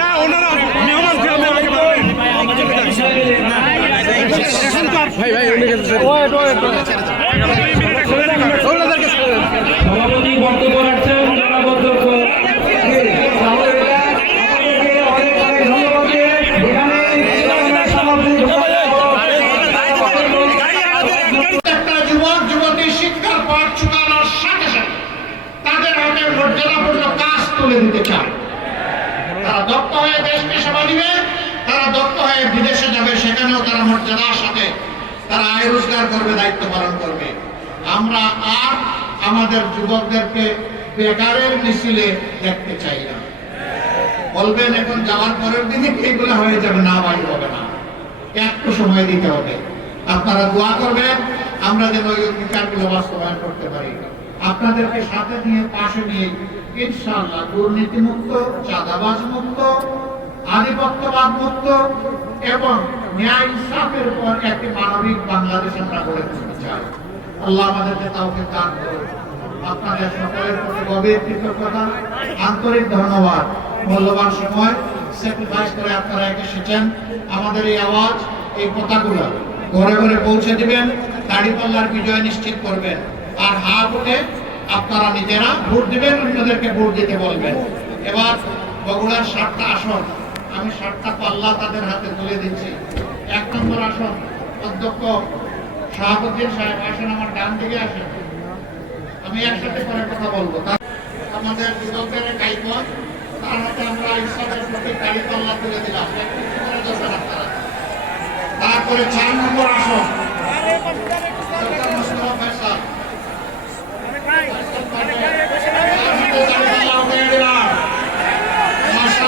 না ওনারা মেহমান ফেরাতে আমাকে বলবেন ভাই ভাই উনি সভাপতি বক্তব্য রাখছেন জনাব অধ্যক্ষ সাথে সাথে তাদের হাতে মর্যাদাপূর্ণ কাজ তুলে দিতে চায়। তারা দক্ষ হয়ে দেশকে সেবা দিবে, তারা দক্ষ হয়ে বিদেশে যাবে, সেখানেও তারা মর্যাদার সাথে তারা আয় রোজগার করবে, দায়িত্ব পালন করবে। আমরা আর আমাদের যুবকদেরকে বেকারের মিছিলে দেখতে চাই না। বলবেন, এখন যাওয়ার পরের দিনে এইগুলো হয়ে যাবে, না ভাই, হবে না। একটু সময় দিতে হবে। আপনারা দোয়া করবেন, আমরা যেন ওই অঙ্গীকারগুলো বাস্তবায়ন করতে পারি। আপনাদেরকে সাথে নিয়ে, পাশে নিয়ে ইনশাআল্লাহ দুর্নীতি মুক্ত চাঁদাবাজ মুক্ত আধিপত্যবাদ মুক্ত এবং ন্যায় ইনসাফের উপর একটি মানবিক বাংলাদেশ আমরা গড়ে তুলতে চাই। আল্লাহ আমাদেরকে তাওকে দান করুন। আপনাদের সকলের প্রতি গভীর কৃতজ্ঞতা, আন্তরিক ধন্যবাদ। মূল্যবান সময় স্যাক্রিফাইস করে আপনারা এসেছেন। আমাদের এই আওয়াজ, এই কথাগুলো ঘরে ঘরে পৌঁছে দিবেন। দাড়িপাল্লার বিজয় নিশ্চিত করবেন। আর হা ভোটে আপনারা নিজেরা ভোট দিবেন, অন্যদেরকে ভোট দিতে বলবেন। এবার বগুড়ার সাতটা আসন, আমি সাতটা পাল্লা তাদের হাতে তুলে দিচ্ছি। এক নম্বর আসন, অধ্যক্ষ শাহাবুদ্দিন সাহেব, আসেন আমার ডান দিকে, আসেন। আমি একসাথে করে কথা বলব। আমাদের কাইপথ তার হাতে আমরা ইসলামের প্রতি কারিপাল্লা তুলে দিলাম। তারপরে চার নম্বর আসন ডক্টর মোস্তফা ফয়সাল। তার হাতে কারিপাল্লা উঠিয়ে দিলাম।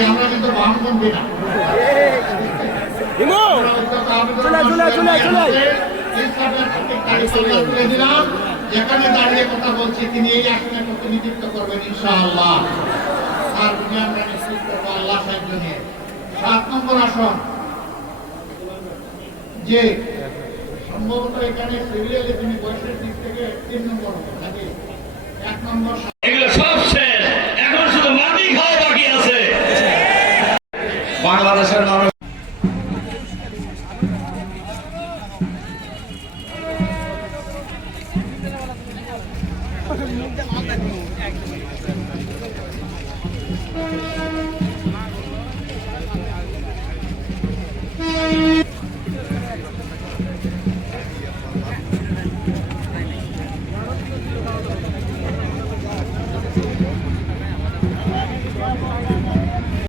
ডানপন্থী আমরা কিন্তু বামপন্থী না। যেখানে দাঁড়িয়ে কথা বলছি তিনি এই আসনে প্রতিনিধিত্ব করবেন ইনশাআল্লাহ। তার বিজয় আমরা নিশ্চিত করব আল্লাহ সাহায্য নিয়ে সাত নম্বর আসন। যে সম্ভবত এখানে সিরিয়ালে তিনি বয়সের দিক থেকে তিন নম্বর হবে এক নম্বর বাংলাদেশের মানুষ। Thank